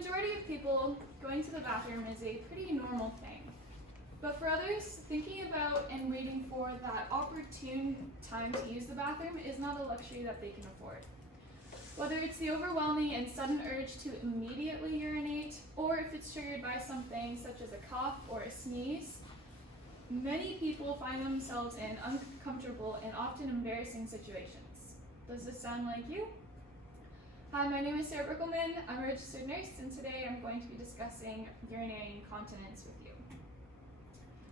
majority of people, going to the bathroom is a pretty normal thing. But for others, thinking about and waiting for that opportune time to use the bathroom is not a luxury that they can afford. Whether it's the overwhelming and sudden urge to immediately urinate, or if it's triggered by something such as a cough or a sneeze, many people find themselves in uncomfortable and often embarrassing situations. Does this sound like you? Hi, my name is Sarah Brickelman. I'm a registered nurse, and today I'm going to be discussing urinary incontinence with you.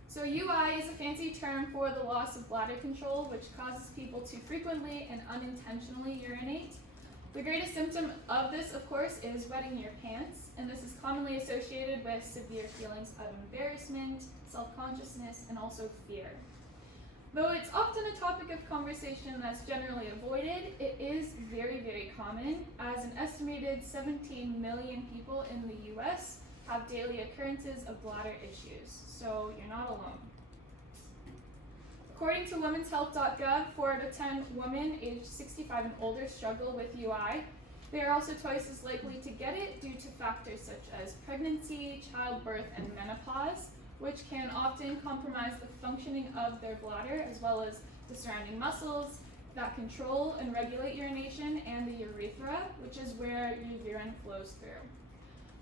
So UI is a fancy term for the loss of bladder control, which causes people to frequently and unintentionally urinate. The greatest symptom of this, of course, is wetting your pants, and this is commonly associated with severe feelings of embarrassment, self-consciousness, and also fear. Though it's often a topic of conversation that's generally avoided, it is very, very common, as an estimated 17 million people in the US have daily occurrences of bladder issues, so you're not alone. According to womenshealth.gov, 4 out of 10 women aged 65 and older struggle with UI. They are also twice as likely to get it due to factors such as pregnancy, childbirth, and menopause, which can often compromise the functioning of their bladder as well as the surrounding muscles that control and regulate urination, and the urethra, which is where your urine flows through.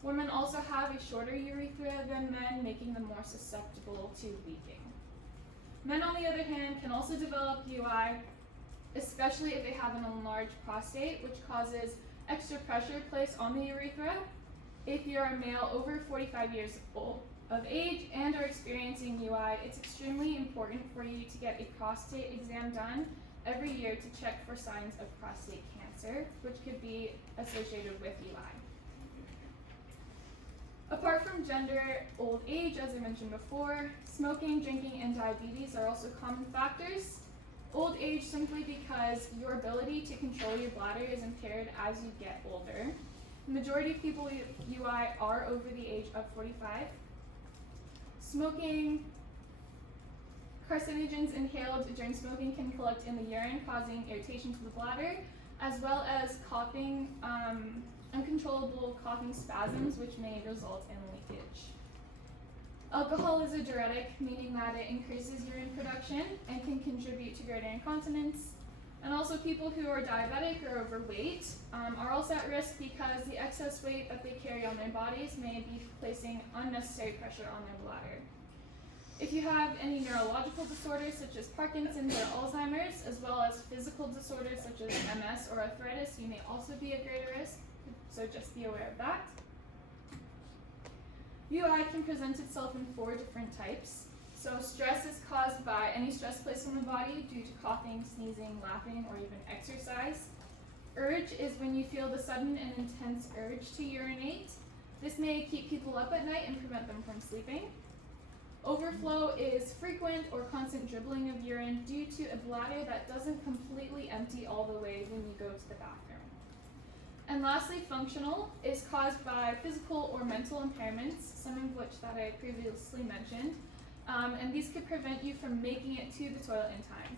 Women also have a shorter urethra than men, making them more susceptible to leaking. Men, on the other hand, can also develop UI, especially if they have an enlarged prostate, which causes extra pressure placed on the urethra. If you're a male over 45 years old of age and are experiencing UI, it's extremely important for you to get a prostate exam done every year to check for signs of prostate cancer, which could be associated with UI. Apart from gender, old age, as I mentioned before, smoking, drinking, and diabetes are also common factors. Old age simply because your ability to control your bladder is impaired as you get older. The majority of people with UI are over the age of 45. Smoking, carcinogens inhaled during smoking can collect in the urine, causing irritation to the bladder, as well as coughing, uncontrollable coughing spasms, which may result in leakage. Alcohol is a diuretic, meaning that it increases urine production and can contribute to greater incontinence. And also people who are diabetic or overweight are also at risk because the excess weight that they carry on their bodies may be placing unnecessary pressure on their bladder. If you have any neurological disorders such as Parkinson's or Alzheimer's, as well as physical disorders such as MS or arthritis, you may also be at greater risk, so just be aware of that. UI can present itself in 4 different types. So stress is caused by any stress placed on the body due to coughing, sneezing, laughing, or even exercise. Urge is when you feel the sudden and intense urge to urinate. This may keep people up at night and prevent them from sleeping. Overflow is frequent or constant dribbling of urine due to a bladder that doesn't completely empty all the way when you go to the bathroom. And lastly, functional is caused by physical or mental impairments, some of which that I previously mentioned, and these could prevent you from making it to the toilet in time.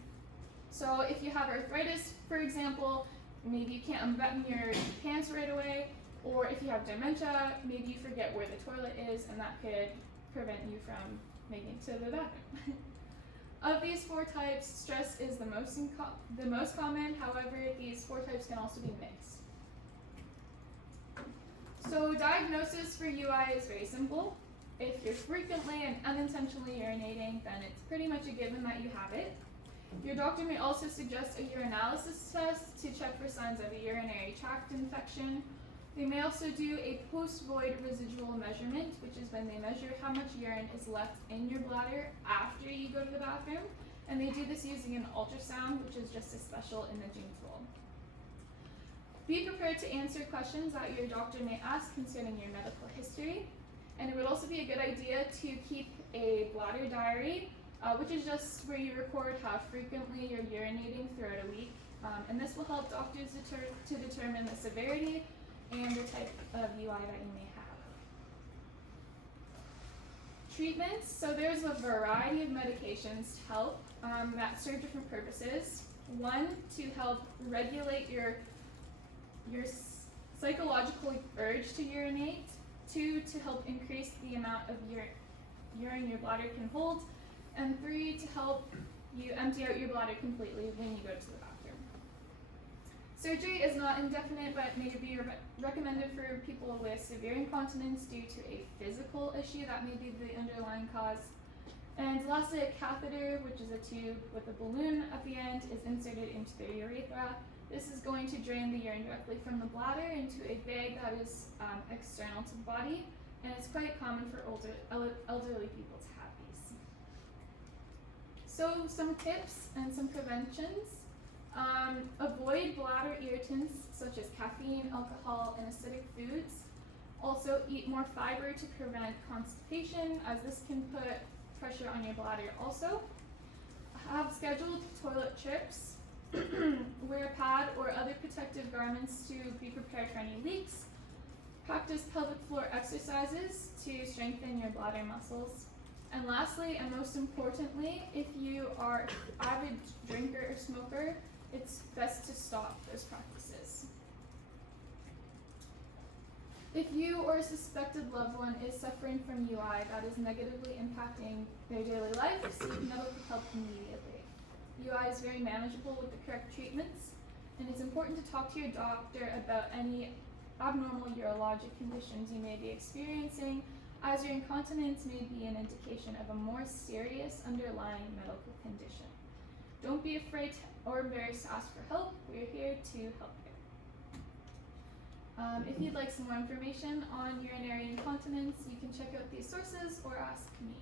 So if you have arthritis, for example, maybe you can't unbutton your pants right away, or if you have dementia, maybe you forget where the toilet is, and that could prevent you from making it to the bathroom. Of these 4 types, stress is the most common. However, these 4 types can also be mixed. So diagnosis for UI is very simple. If you're frequently and unintentionally urinating, then it's pretty much a given that you have it. Your doctor may also suggest a urinalysis test to check for signs of a urinary tract infection. They may also do a post-void residual measurement, which is when they measure how much urine is left in your bladder after you go to the bathroom. And they do this using an ultrasound, which is just a special imaging tool. Be prepared to answer questions that your doctor may ask concerning your medical history. And it would also be a good idea to keep a bladder diary, which is just where you record how frequently you're urinating throughout a week. And this will help doctors to determine the severity and the type of UI that you may have. Treatments, so there's a variety of medications to help that serve different purposes. One, to help regulate your psychological urge to urinate. 2, to help increase the amount of urine your bladder can hold, and 3, to help you empty out your bladder completely when you go to the bathroom. Surgery is not indefinite, but may be recommended for people with severe incontinence due to a physical issue that may be the underlying cause. And lastly, a catheter, which is a tube with a balloon at the end, is inserted into the urethra. This is going to drain the urine directly from the bladder into a bag that is external to the body, and it's quite common for elderly people to have these. So some tips and some preventions. Avoid bladder irritants such as caffeine, alcohol, and acidic foods. Also eat more fiber to prevent constipation, as this can put pressure on your bladder also. Have scheduled toilet trips. Wear a pad or other protective garments to be prepared for any leaks. Practice pelvic floor exercises to strengthen your bladder muscles. And lastly, and most importantly, if you are an avid drinker or smoker, it's best to stop those practices. If you or a suspected loved one is suffering from UI that is negatively impacting their daily life, seek medical help immediately. UI is very manageable with the correct treatments, and it's important to talk to your doctor about any abnormal urologic conditions you may be experiencing, as your incontinence may be an indication of a more serious underlying medical condition. Don't be afraid or embarrassed to ask for help. We're here to help you. If you'd like some more information on urinary incontinence, you can check out these sources or ask me.